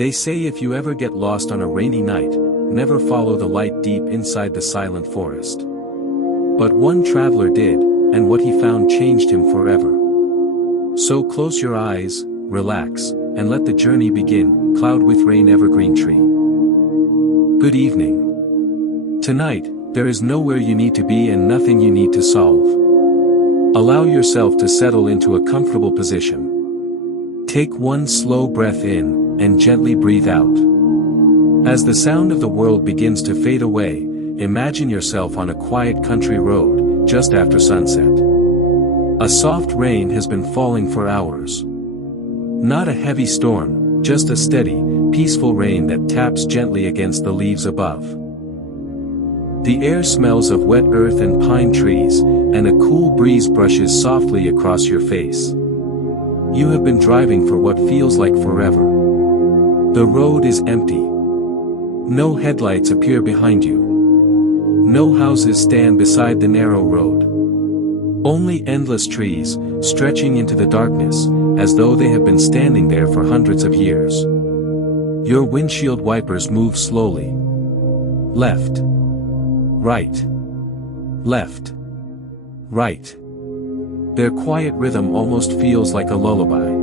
They say if you ever get lost on a rainy night, never follow the light deep inside the silent forest. But one traveler did, and what he found changed him forever. So close your eyes, relax, and let the journey begin. Cloud with Rain Evergreen Tree. Good evening. Tonight, there is nowhere you need to be and nothing you need to solve. Allow yourself to settle into a comfortable position. Take one slow breath in, and gently breathe out. As the sound of the world begins to fade away, imagine yourself on a quiet country road, just after sunset. A soft rain has been falling for hours. Not a heavy storm, just a steady, peaceful rain that taps gently against the leaves above. The air smells of wet earth and pine trees, and a cool breeze brushes softly across your face. You have been driving for what feels like forever. The road is empty. No headlights appear behind you. No houses stand beside the narrow road. Only endless trees, stretching into the darkness, as though they have been standing there for hundreds of years. Your windshield wipers move slowly. Left. Right. Left. Right. Their quiet rhythm almost feels like a lullaby.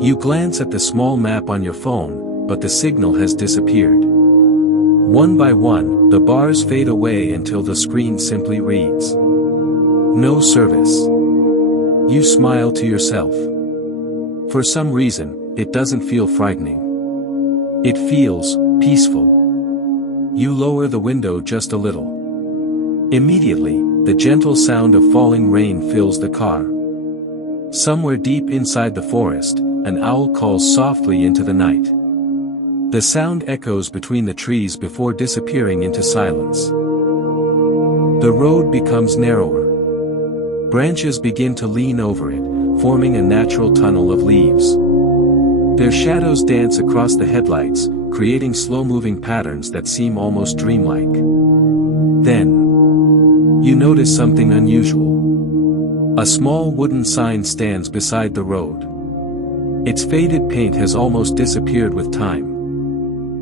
You glance at the small map on your phone, but the signal has disappeared. One by one, the bars fade away until the screen simply reads, "No service." You smile to yourself. For some reason, it doesn't feel frightening. It feels peaceful. You lower the window just a little. Immediately, the gentle sound of falling rain fills the car. Somewhere deep inside the forest, an owl calls softly into the night. The sound echoes between the trees before disappearing into silence. The road becomes narrower. Branches begin to lean over it, forming a natural tunnel of leaves. Their shadows dance across the headlights, creating slow-moving patterns that seem almost dreamlike. Then, you notice something unusual. A small wooden sign stands beside the road. Its faded paint has almost disappeared with time.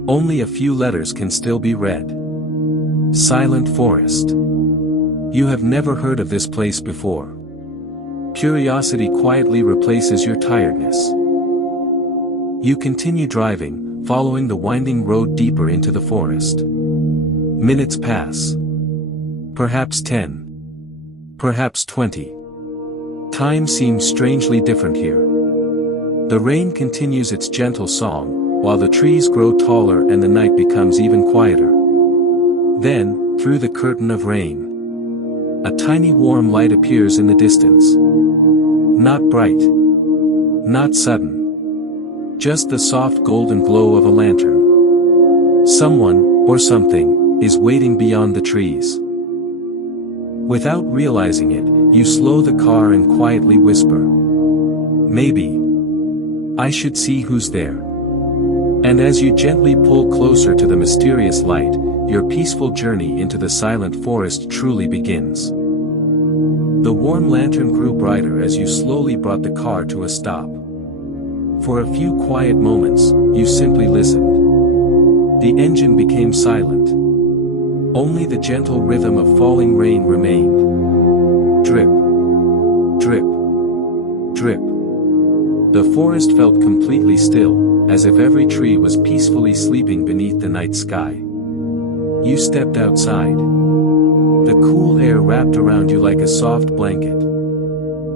Only a few letters can still be read. Silent Forest. You have never heard of this place before. Curiosity quietly replaces your tiredness. You continue driving, following the winding road deeper into the forest. Minutes pass. Perhaps 10. Perhaps 20. Time seems strangely different here. The rain continues its gentle song, while the trees grow taller and the night becomes even quieter. Then, through the curtain of rain, a tiny warm light appears in the distance. Not bright. Not sudden. Just the soft golden glow of a lantern. Someone, or something, is waiting beyond the trees. Without realizing it, you slow the car and quietly whisper, "Maybe I should see who's there." And as you gently pull closer to the mysterious light, your peaceful journey into the silent forest truly begins. The warm lantern grew brighter as you slowly brought the car to a stop. For a few quiet moments, you simply listened. The engine became silent. Only the gentle rhythm of falling rain remained. Drip. Drip. Drip. The forest felt completely still, as if every tree was peacefully sleeping beneath the night sky. You stepped outside. The cool air wrapped around you like a soft blanket.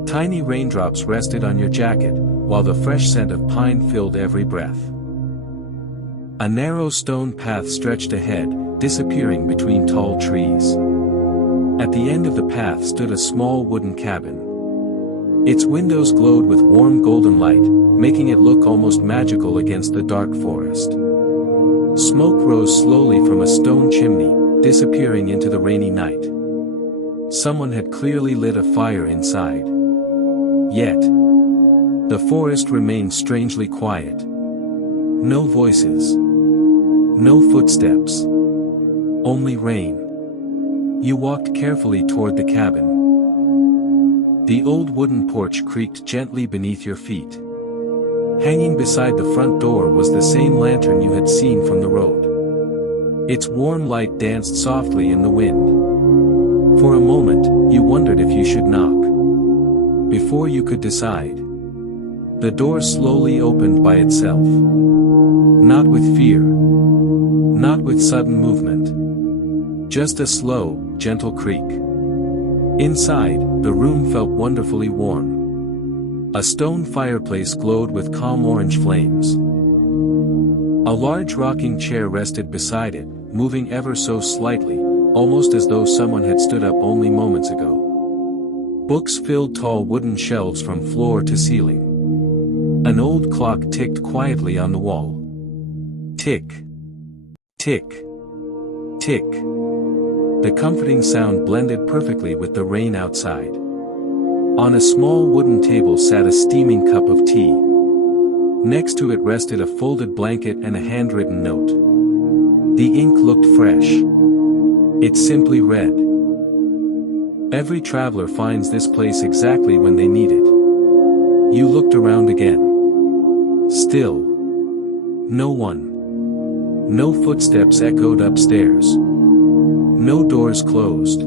Tiny raindrops rested on your jacket, while the fresh scent of pine filled every breath. A narrow stone path stretched ahead, disappearing between tall trees. At the end of the path stood a small wooden cabin. Its windows glowed with warm golden light, making it look almost magical against the dark forest. Smoke rose slowly from a stone chimney, disappearing into the rainy night. Someone had clearly lit a fire inside. Yet, the forest remained strangely quiet. No voices. No footsteps. Only rain. You walked carefully toward the cabin. The old wooden porch creaked gently beneath your feet. Hanging beside the front door was the same lantern you had seen from the road. Its warm light danced softly in the wind. For a moment, you wondered if you should knock. Before you could decide, the door slowly opened by itself. Not with fear. Not with sudden movement. Just a slow, gentle creak. Inside, the room felt wonderfully warm. A stone fireplace glowed with calm orange flames. A large rocking chair rested beside it, moving ever so slightly, almost as though someone had stood up only moments ago. Books filled tall wooden shelves from floor to ceiling. An old clock ticked quietly on the wall. Tick. Tick. Tick. The comforting sound blended perfectly with the rain outside. On a small wooden table sat a steaming cup of tea. Next to it rested a folded blanket and a handwritten note. The ink looked fresh. It simply read, "Every traveler finds this place exactly when they need it." You looked around again. Still. No one. No footsteps echoed upstairs. No doors closed.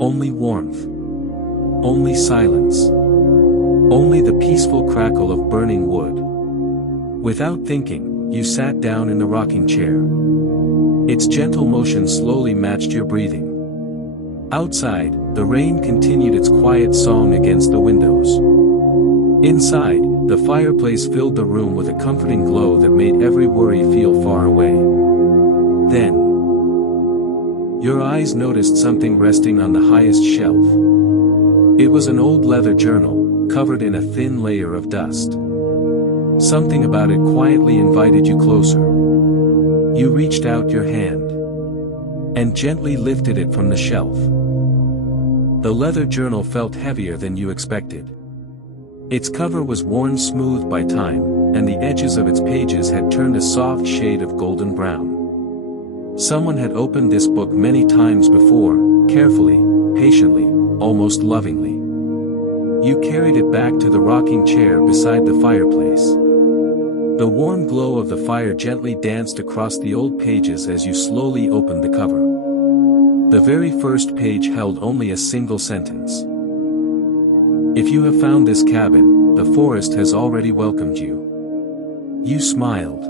Only warmth. Only silence. Only the peaceful crackle of burning wood. Without thinking, you sat down in the rocking chair. Its gentle motion slowly matched your breathing. Outside, the rain continued its quiet song against the windows. Inside, the fireplace filled the room with a comforting glow that made every worry feel far away. Then, your eyes noticed something resting on the highest shelf. It was an old leather journal, covered in a thin layer of dust. Something about it quietly invited you closer. You reached out your hand and gently lifted it from the shelf. The leather journal felt heavier than you expected. Its cover was worn smooth by time, and the edges of its pages had turned a soft shade of golden brown. Someone had opened this book many times before, carefully, patiently, almost lovingly. You carried it back to the rocking chair beside the fireplace. The warm glow of the fire gently danced across the old pages as you slowly opened the cover. The very first page held only a single sentence. "If you have found this cabin, the forest has already welcomed you." You smiled.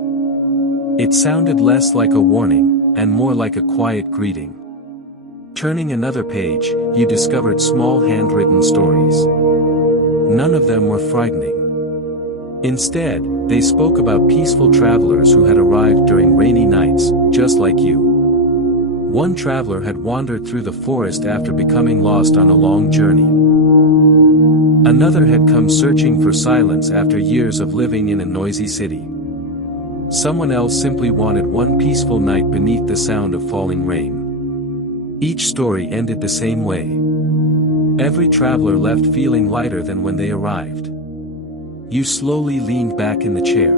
It sounded less like a warning, and more like a quiet greeting. Turning another page, you discovered small handwritten stories. None of them were frightening. Instead, they spoke about peaceful travelers who had arrived during rainy nights, just like you. One traveler had wandered through the forest after becoming lost on a long journey. Another had come searching for silence after years of living in a noisy city. Someone else simply wanted one peaceful night beneath the sound of falling rain. Each story ended the same way. Every traveler left feeling lighter than when they arrived. You slowly leaned back in the chair.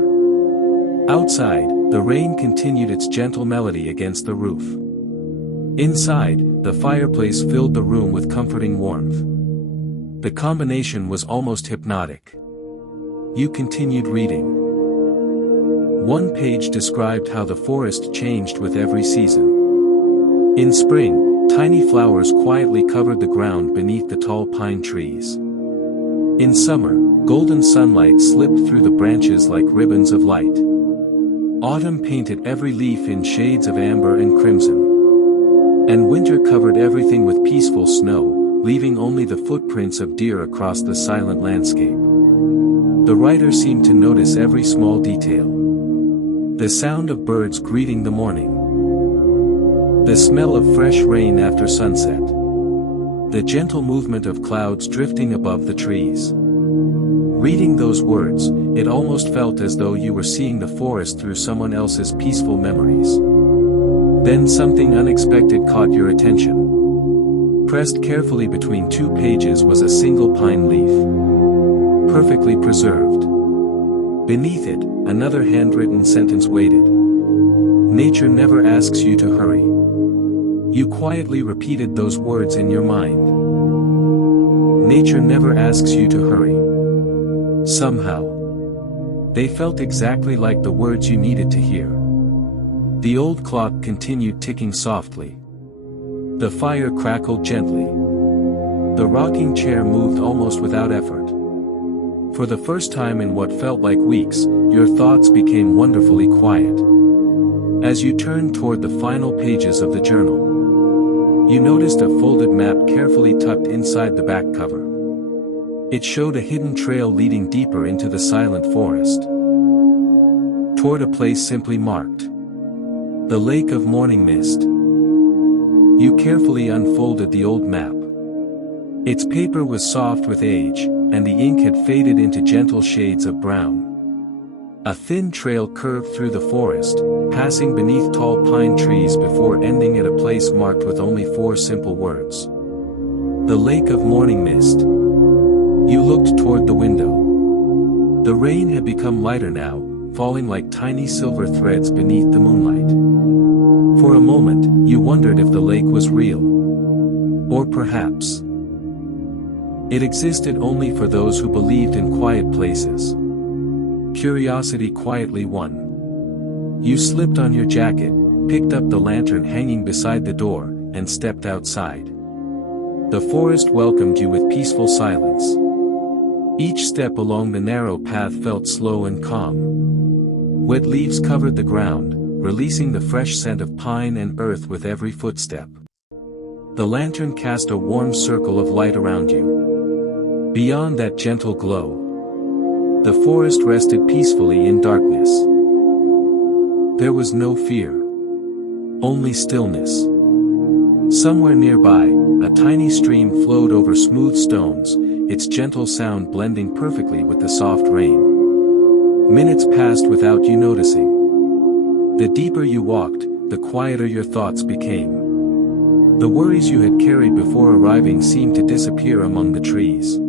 Outside, the rain continued its gentle melody against the roof. Inside, the fireplace filled the room with comforting warmth. The combination was almost hypnotic. You continued reading. One page described how the forest changed with every season. In spring, tiny flowers quietly covered the ground beneath the tall pine trees. In summer, golden sunlight slipped through the branches like ribbons of light. Autumn painted every leaf in shades of amber and crimson. And winter covered everything with peaceful snow, leaving only the footprints of deer across the silent landscape. The writer seemed to notice every small detail. The sound of birds greeting the morning. The smell of fresh rain after sunset. The gentle movement of clouds drifting above the trees. Reading those words, it almost felt as though you were seeing the forest through someone else's peaceful memories. Then something unexpected caught your attention. Pressed carefully between two pages was a single pine leaf. Perfectly preserved. Beneath it, another handwritten sentence waited. "Nature never asks you to hurry." You quietly repeated those words in your mind. Nature never asks you to hurry. Somehow. They felt exactly like the words you needed to hear. The old clock continued ticking softly. The fire crackled gently. The rocking chair moved almost without effort. For the first time in what felt like weeks, your thoughts became wonderfully quiet. As you turned toward the final pages of the journal, you noticed a folded map carefully tucked inside the back cover. It showed a hidden trail leading deeper into the silent forest, toward a place simply marked: the Lake of Morning Mist. You carefully unfolded the old map. Its paper was soft with age, and the ink had faded into gentle shades of brown. A thin trail curved through the forest, passing beneath tall pine trees before ending at a place marked with only 4 simple words: the Lake of Morning Mist. You looked toward the window. The rain had become lighter now, falling like tiny silver threads beneath the moonlight. For a moment, you wondered if the lake was real. Or perhaps it existed only for those who believed in quiet places. Curiosity quietly won. You slipped on your jacket, picked up the lantern hanging beside the door, and stepped outside. The forest welcomed you with peaceful silence. Each step along the narrow path felt slow and calm. Wet leaves covered the ground, releasing the fresh scent of pine and earth with every footstep. The lantern cast a warm circle of light around you. Beyond that gentle glow, the forest rested peacefully in darkness. There was no fear, only stillness. Somewhere nearby, a tiny stream flowed over smooth stones, its gentle sound blending perfectly with the soft rain. Minutes passed without you noticing. The deeper you walked, the quieter your thoughts became. The worries you had carried before arriving seemed to disappear among the trees.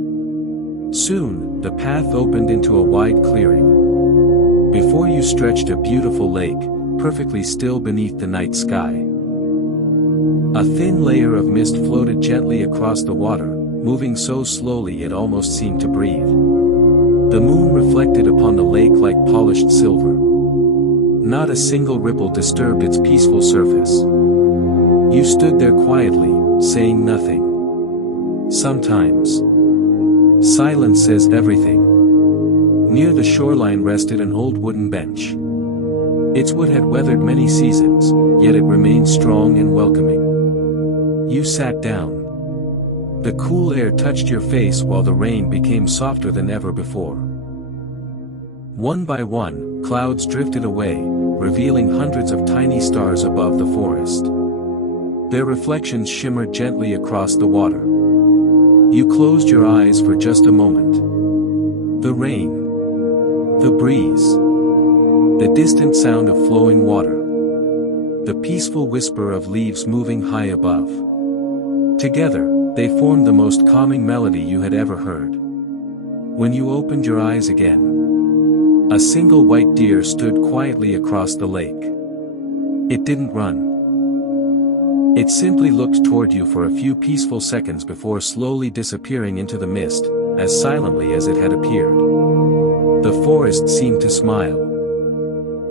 Soon, the path opened into a wide clearing. Before you stretched a beautiful lake, perfectly still beneath the night sky. A thin layer of mist floated gently across the water, moving so slowly it almost seemed to breathe. The moon reflected upon the lake like polished silver. Not a single ripple disturbed its peaceful surface. You stood there quietly, saying nothing. Sometimes silence says everything. Near the shoreline rested an old wooden bench. Its wood had weathered many seasons, yet it remained strong and welcoming. You sat down. The cool air touched your face while the rain became softer than ever before. One by one, clouds drifted away, revealing hundreds of tiny stars above the forest. Their reflections shimmered gently across the water. You closed your eyes for just a moment. The rain, the breeze, the distant sound of flowing water, the peaceful whisper of leaves moving high above. Together, they formed the most calming melody you had ever heard. When you opened your eyes again, a single white deer stood quietly across the lake. It didn't run. It simply looked toward you for a few peaceful seconds before slowly disappearing into the mist, as silently as it had appeared. The forest seemed to smile.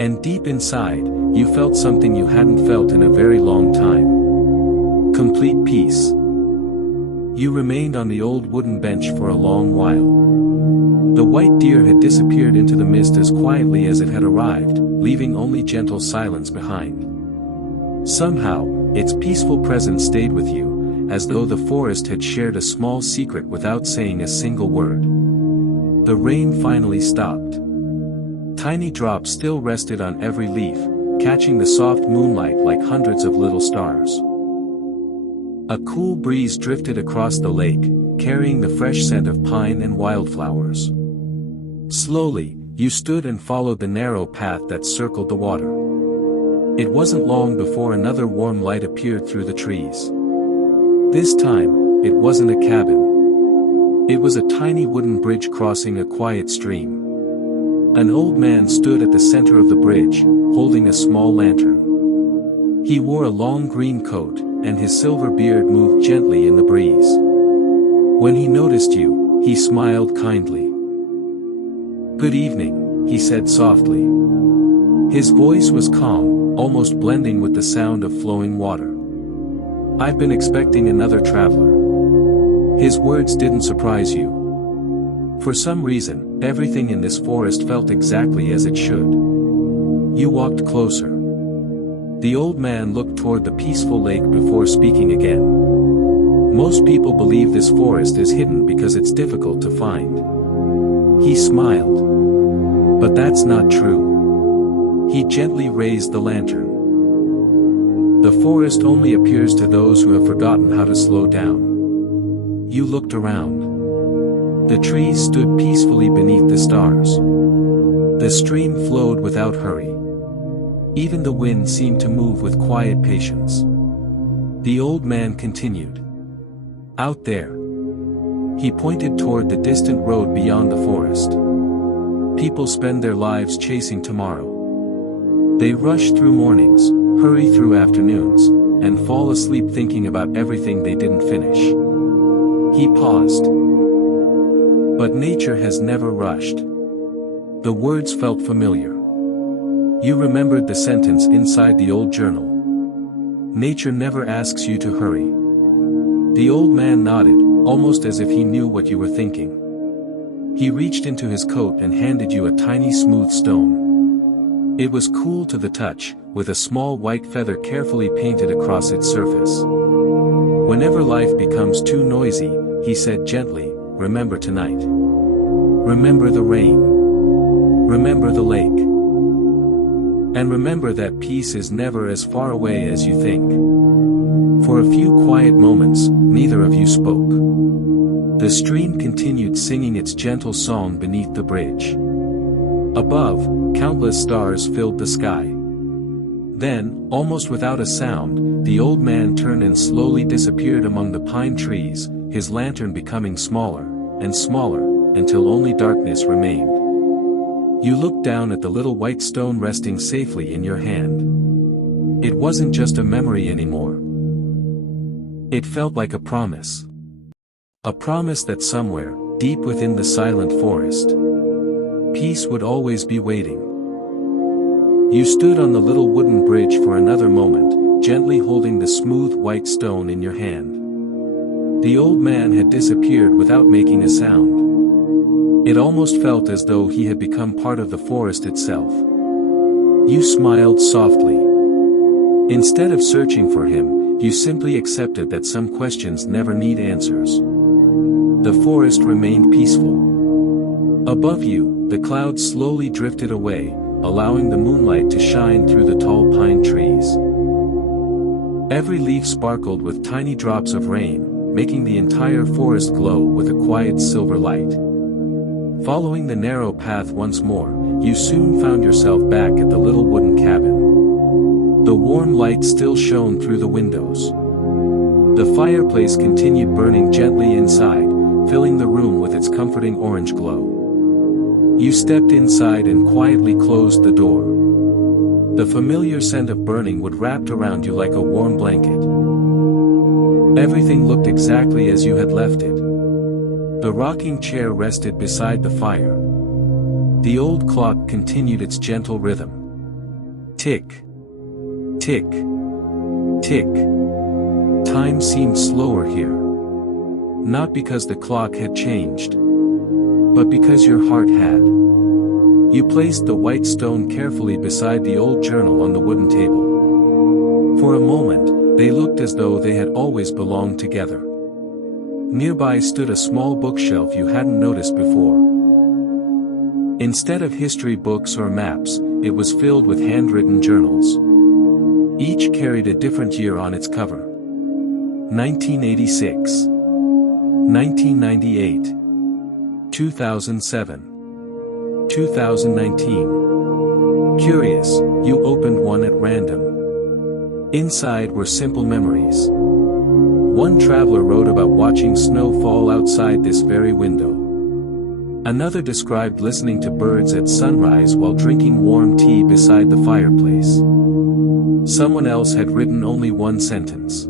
And deep inside, you felt something you hadn't felt in a very long time. Complete peace. You remained on the old wooden bench for a long while. The white deer had disappeared into the mist as quietly as it had arrived, leaving only gentle silence behind. Somehow, its peaceful presence stayed with you, as though the forest had shared a small secret without saying a single word. The rain finally stopped. Tiny drops still rested on every leaf, catching the soft moonlight like hundreds of little stars. A cool breeze drifted across the lake, carrying the fresh scent of pine and wildflowers. Slowly, you stood and followed the narrow path that circled the water. It wasn't long before another warm light appeared through the trees. This time, it wasn't a cabin. It was a tiny wooden bridge crossing a quiet stream. An old man stood at the center of the bridge, holding a small lantern. He wore a long green coat, and his silver beard moved gently in the breeze. When he noticed you, he smiled kindly. "Good evening, he said softly. His voice was calm, almost blending with the sound of flowing water. I've been expecting another traveler. His words didn't surprise you. For some reason, everything in this forest felt exactly as it should. You walked closer. The old man looked toward the peaceful lake before speaking again. Most people believe this forest is hidden because it's difficult to find. He smiled. But that's not true. He gently raised the lantern. The forest only appears to those who have forgotten how to slow down. You looked around. The trees stood peacefully beneath the stars. The stream flowed without hurry. Even the wind seemed to move with quiet patience. The old man continued. Out there. He pointed toward the distant road beyond the forest. People spend their lives chasing tomorrow. They rush through mornings, hurry through afternoons, and fall asleep thinking about everything they didn't finish. He paused. But nature has never rushed. The words felt familiar. You remembered the sentence inside the old journal. Nature never asks you to hurry. The old man nodded, almost as if he knew what you were thinking. He reached into his coat and handed you a tiny smooth stone. It was cool to the touch, with a small white feather carefully painted across its surface. Whenever life becomes too noisy, he said gently, remember tonight. Remember the rain. Remember the lake. And remember that peace is never as far away as you think. For a few quiet moments, neither of you spoke. The stream continued singing its gentle song beneath the bridge. Above, countless stars filled the sky. Then, almost without a sound, the old man turned and slowly disappeared among the pine trees, his lantern becoming smaller and smaller, until only darkness remained. You looked down at the little white stone resting safely in your hand. It wasn't just a memory anymore. It felt like a promise. A promise that somewhere, deep within the silent forest, peace would always be waiting. You stood on the little wooden bridge for another moment, gently holding the smooth white stone in your hand. The old man had disappeared without making a sound. It almost felt as though he had become part of the forest itself. You smiled softly. Instead of searching for him, you simply accepted that some questions never need answers. The forest remained peaceful. Above you, the clouds slowly drifted away, allowing the moonlight to shine through the tall pine trees. Every leaf sparkled with tiny drops of rain, making the entire forest glow with a quiet silver light. Following the narrow path once more, you soon found yourself back at the little wooden cabin. The warm light still shone through the windows. The fireplace continued burning gently inside, filling the room with its comforting orange glow. You stepped inside and quietly closed the door. The familiar scent of burning wood wrapped around you like a warm blanket. Everything looked exactly as you had left it. The rocking chair rested beside the fire. The old clock continued its gentle rhythm. Tick. Tick. Tick. Time seemed slower here. Not because the clock had changed, but because your heart had. You placed the white stone carefully beside the old journal on the wooden table. For a moment, they looked as though they had always belonged together. Nearby stood a small bookshelf you hadn't noticed before. Instead of history books or maps, it was filled with handwritten journals. Each carried a different year on its cover. 1986. 1998. 2007. 2019. Curious, you opened one at random. Inside were simple memories. One traveler wrote about watching snow fall outside this very window. Another described listening to birds at sunrise while drinking warm tea beside the fireplace. Someone else had written only one sentence.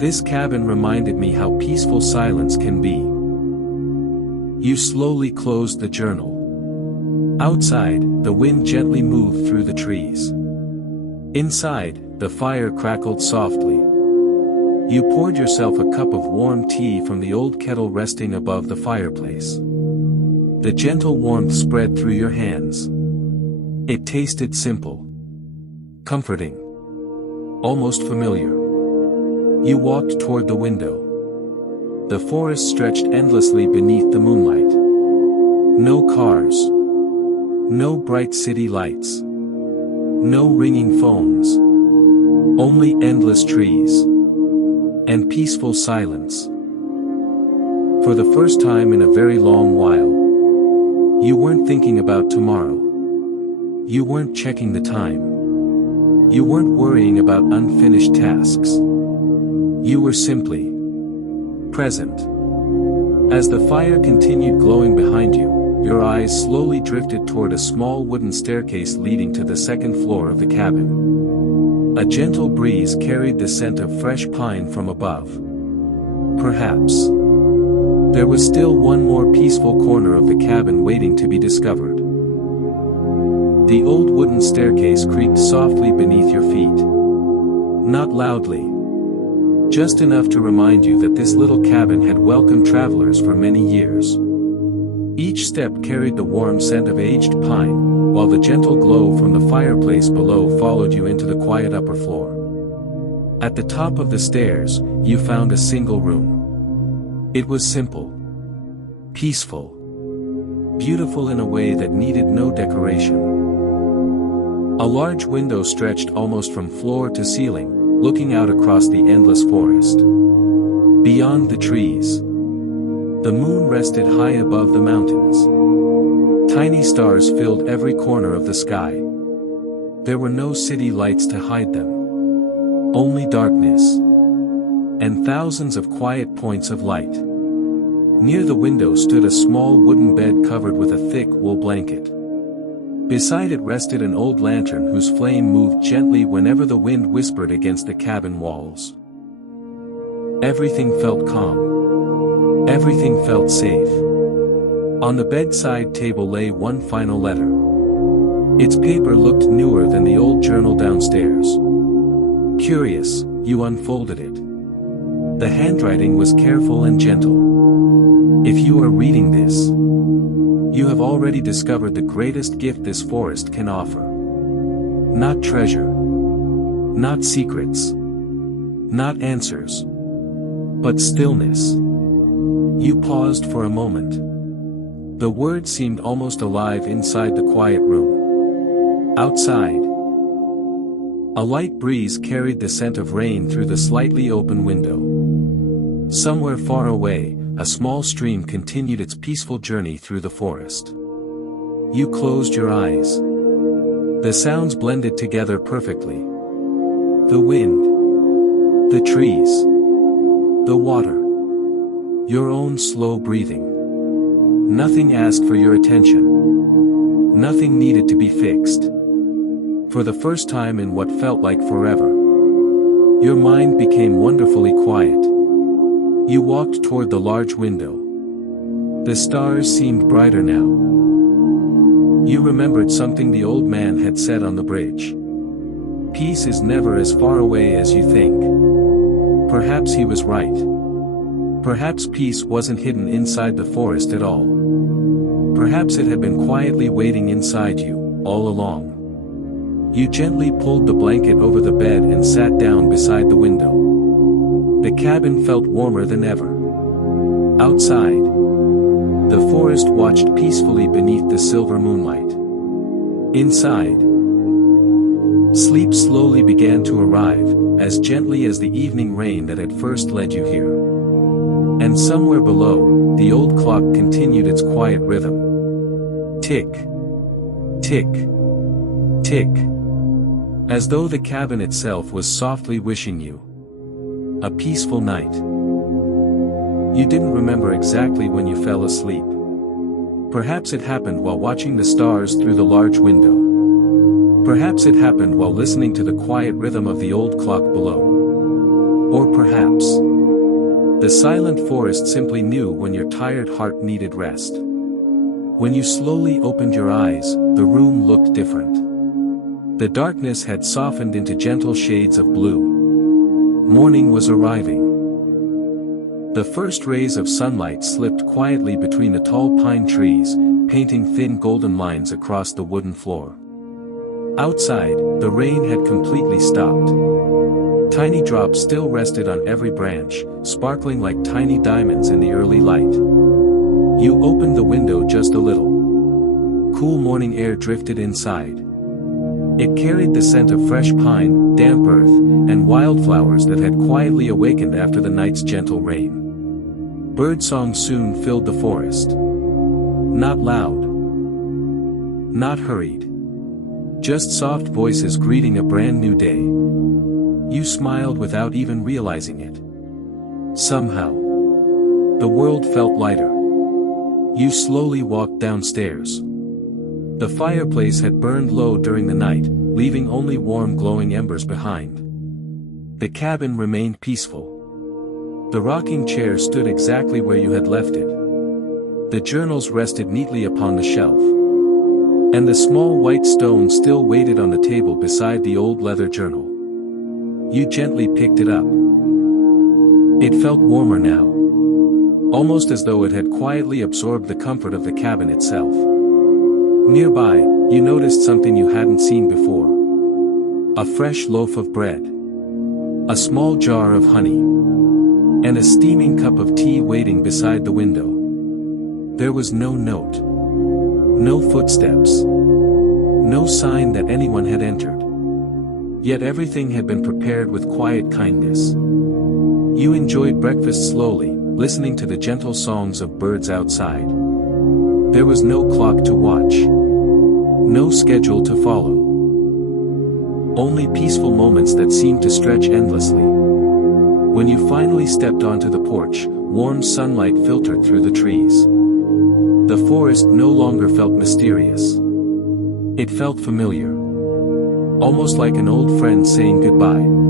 This cabin reminded me how peaceful silence can be. You slowly closed the journal. Outside, the wind gently moved through the trees. Inside, the fire crackled softly. You poured yourself a cup of warm tea from the old kettle resting above the fireplace. The gentle warmth spread through your hands. It tasted simple, comforting, almost familiar. You walked toward the window. The forest stretched endlessly beneath the moonlight. No cars. No bright city lights. No ringing phones. Only endless trees. And peaceful silence. For the first time in a very long while, you weren't thinking about tomorrow. You weren't checking the time. You weren't worrying about unfinished tasks. You were simply present. As the fire continued glowing behind you, your eyes slowly drifted toward a small wooden staircase leading to the second floor of the cabin. A gentle breeze carried the scent of fresh pine from above. Perhaps there was still one more peaceful corner of the cabin waiting to be discovered. The old wooden staircase creaked softly beneath your feet. Not loudly. Just enough to remind you that this little cabin had welcomed travelers for many years. Each step carried the warm scent of aged pine, while the gentle glow from the fireplace below followed you into the quiet upper floor. At the top of the stairs, you found a single room. It was simple, peaceful, beautiful in a way that needed no decoration. A large window stretched almost from floor to ceiling, looking out across the endless forest. Beyond the trees, the moon rested high above the mountains. Tiny stars filled every corner of the sky. There were no city lights to hide them. Only darkness. And thousands of quiet points of light. Near the window stood a small wooden bed covered with a thick wool blanket. Beside it rested an old lantern whose flame moved gently whenever the wind whispered against the cabin walls. Everything felt calm. Everything felt safe. On the bedside table lay one final letter. Its paper looked newer than the old journal downstairs. Curious, you unfolded it. The handwriting was careful and gentle. If you are reading this, you have already discovered the greatest gift this forest can offer. Not treasure. Not secrets. Not answers. But stillness. You paused for a moment. The words seemed almost alive inside the quiet room. Outside, a light breeze carried the scent of rain through the slightly open window. Somewhere far away, a small stream continued its peaceful journey through the forest. You closed your eyes. The sounds blended together perfectly. The wind, the trees, the water. Your own slow breathing. Nothing asked for your attention. Nothing needed to be fixed. For the first time in what felt like forever, your mind became wonderfully quiet. You walked toward the large window. The stars seemed brighter now. You remembered something the old man had said on the bridge. Peace is never as far away as you think. Perhaps he was right. Perhaps peace wasn't hidden inside the forest at all. Perhaps it had been quietly waiting inside you, all along. You gently pulled the blanket over the bed and sat down beside the window. The cabin felt warmer than ever. Outside, the forest watched peacefully beneath the silver moonlight. Inside, sleep slowly began to arrive, as gently as the evening rain that had first led you here. And somewhere below, the old clock continued its quiet rhythm. Tick. Tick. Tick. As though the cabin itself was softly wishing you a peaceful night. You didn't remember exactly when you fell asleep. Perhaps it happened while watching the stars through the large window. Perhaps it happened while listening to the quiet rhythm of the old clock below. Or perhaps the silent forest simply knew when your tired heart needed rest. When you slowly opened your eyes, the room looked different. The darkness had softened into gentle shades of blue. Morning was arriving. The first rays of sunlight slipped quietly between the tall pine trees, painting thin golden lines across the wooden floor. Outside, the rain had completely stopped. Tiny drops still rested on every branch, sparkling like tiny diamonds in the early light. You opened the window just a little. Cool morning air drifted inside. It carried the scent of fresh pine, damp earth, and wildflowers that had quietly awakened after the night's gentle rain. Birdsong soon filled the forest. Not loud. Not hurried. Just soft voices greeting a brand new day. You smiled without even realizing it. Somehow, the world felt lighter. You slowly walked downstairs. The fireplace had burned low during the night, leaving only warm glowing embers behind. The cabin remained peaceful. The rocking chair stood exactly where you had left it. The journals rested neatly upon the shelf. And the small white stone still waited on the table beside the old leather journal. You gently picked it up. It felt warmer now. Almost as though it had quietly absorbed the comfort of the cabin itself. Nearby, you noticed something you hadn't seen before. A fresh loaf of bread. A small jar of honey. And a steaming cup of tea waiting beside the window. There was no note. No footsteps. No sign that anyone had entered. Yet everything had been prepared with quiet kindness. You enjoyed breakfast slowly, listening to the gentle songs of birds outside. There was no clock to watch. No schedule to follow. Only peaceful moments that seemed to stretch endlessly. When you finally stepped onto the porch, warm sunlight filtered through the trees. The forest no longer felt mysterious. It felt familiar. Almost like an old friend saying goodbye.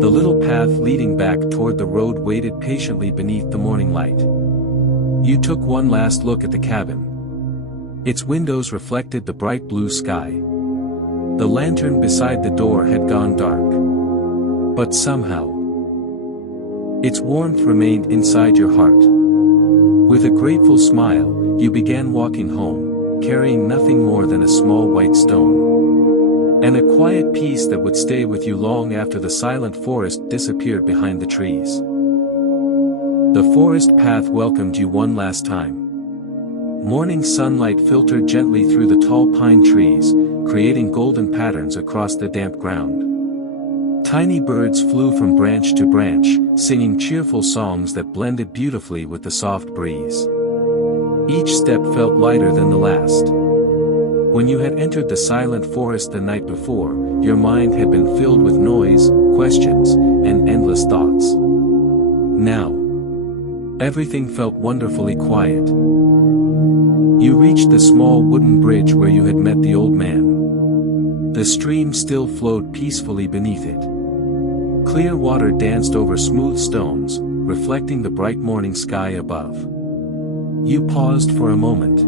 The little path leading back toward the road waited patiently beneath the morning light. You took one last look at the cabin. Its windows reflected the bright blue sky. The lantern beside the door had gone dark. But somehow, its warmth remained inside your heart. With a grateful smile, you began walking home, carrying nothing more than a small white stone. And a quiet peace that would stay with you long after the silent forest disappeared behind the trees. The forest path welcomed you one last time. Morning sunlight filtered gently through the tall pine trees, creating golden patterns across the damp ground. Tiny birds flew from branch to branch, singing cheerful songs that blended beautifully with the soft breeze. Each step felt lighter than the last. When you had entered the silent forest the night before, your mind had been filled with noise, questions, and endless thoughts. Now, everything felt wonderfully quiet. You reached the small wooden bridge where you had met the old man. The stream still flowed peacefully beneath it. Clear water danced over smooth stones, reflecting the bright morning sky above. You paused for a moment.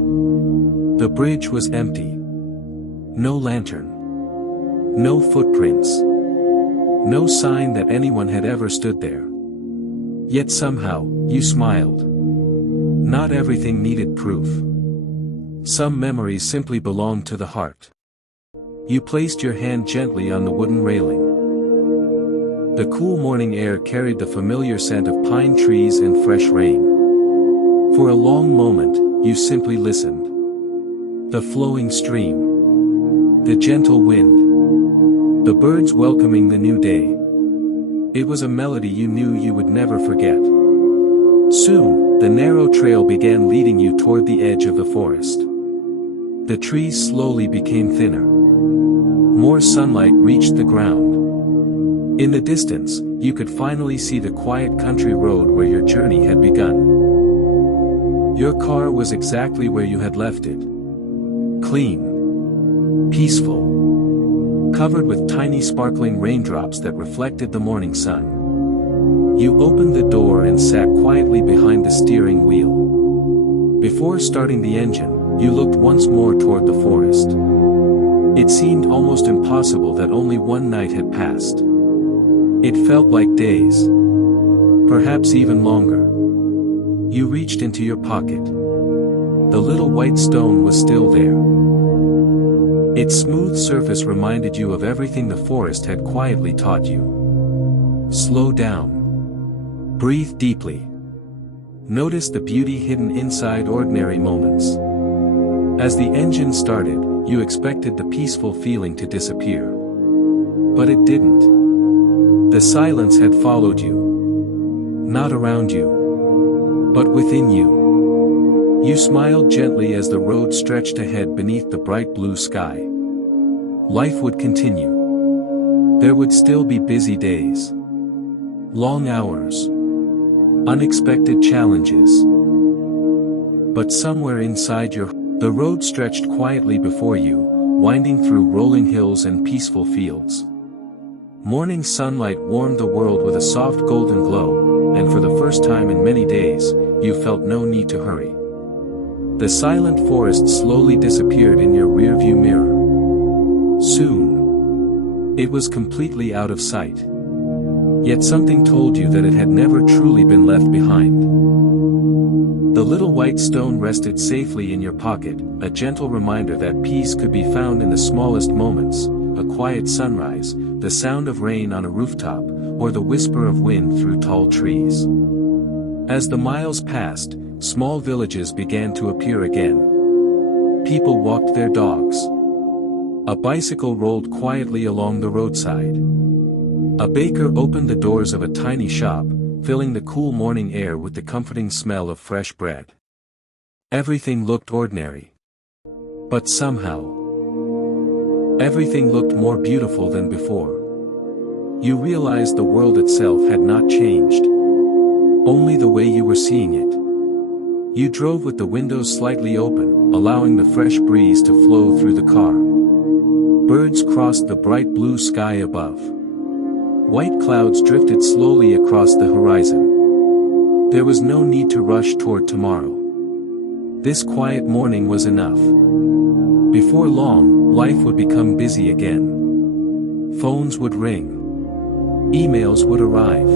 The bridge was empty. No lantern. No footprints. No sign that anyone had ever stood there. Yet somehow, you smiled. Not everything needed proof. Some memories simply belonged to the heart. You placed your hand gently on the wooden railing. The cool morning air carried the familiar scent of pine trees and fresh rain. For a long moment, you simply listened. The flowing stream. The gentle wind. The birds welcoming the new day. It was a melody you knew you would never forget. Soon, the narrow trail began leading you toward the edge of the forest. The trees slowly became thinner. More sunlight reached the ground. In the distance, you could finally see the quiet country road where your journey had begun. Your car was exactly where you had left it. Clean. Peaceful. Covered with tiny sparkling raindrops that reflected the morning sun. You opened the door and sat quietly behind the steering wheel. Before starting the engine, You looked once more toward the forest. It seemed almost impossible that only one night had passed. It felt like days. Perhaps even longer. You reached into your pocket. The little white stone was still there. Its smooth surface reminded you of everything the forest had quietly taught you. Slow down. Breathe deeply. Notice the beauty hidden inside ordinary moments. As the engine started, you expected the peaceful feeling to disappear. But it didn't. The silence had followed you. Not around you, but within you. You smiled gently as the road stretched ahead beneath the bright blue sky. Life would continue. There would still be busy days. Long hours. Unexpected challenges. But somewhere inside the road stretched quietly before you, winding through rolling hills and peaceful fields. Morning sunlight warmed the world with a soft golden glow, and for the first time in many days, you felt no need to hurry. The silent forest slowly disappeared in your rearview mirror. Soon, it was completely out of sight. Yet something told you that it had never truly been left behind. The little white stone rested safely in your pocket, a gentle reminder that peace could be found in the smallest moments, a quiet sunrise, the sound of rain on a rooftop, or the whisper of wind through tall trees. As the miles passed, small villages began to appear again. People walked their dogs. A bicycle rolled quietly along the roadside. A baker opened the doors of a tiny shop, filling the cool morning air with the comforting smell of fresh bread. Everything looked ordinary. But somehow, everything looked more beautiful than before. You realized the world itself had not changed. Only the way you were seeing it. You drove with the windows slightly open, allowing the fresh breeze to flow through the car. Birds crossed the bright blue sky above. White clouds drifted slowly across the horizon. There was no need to rush toward tomorrow. This quiet morning was enough. Before long, life would become busy again. Phones would ring. Emails would arrive.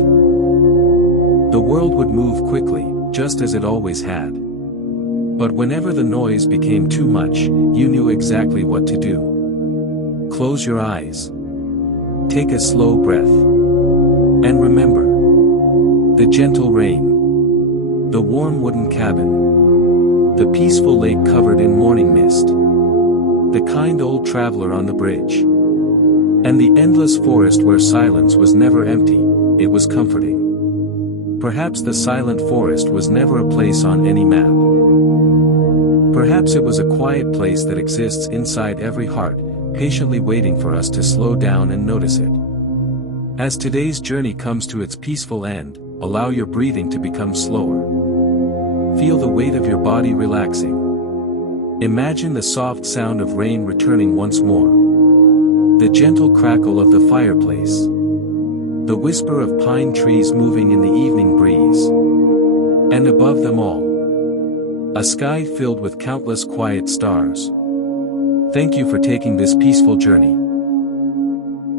The world would move quickly, just as it always had. But whenever the noise became too much, you knew exactly what to do. Close your eyes. Take a slow breath. And remember. The gentle rain. The warm wooden cabin. The peaceful lake covered in morning mist. The kind old traveler on the bridge. And the endless forest where silence was never empty, it was comforting. Perhaps the silent forest was never a place on any map. Perhaps it was a quiet place that exists inside every heart, patiently waiting for us to slow down and notice it. As today's journey comes to its peaceful end, allow your breathing to become slower. Feel the weight of your body relaxing. Imagine the soft sound of rain returning once more. The gentle crackle of the fireplace. The whisper of pine trees moving in the evening breeze. And above them all, a sky filled with countless quiet stars. Thank you for taking this peaceful journey.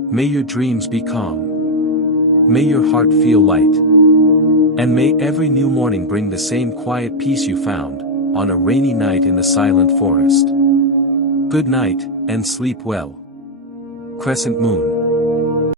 May your dreams be calm. May your heart feel light. And may every new morning bring the same quiet peace you found on a rainy night in the silent forest. Good night, and sleep well. Crescent Moon.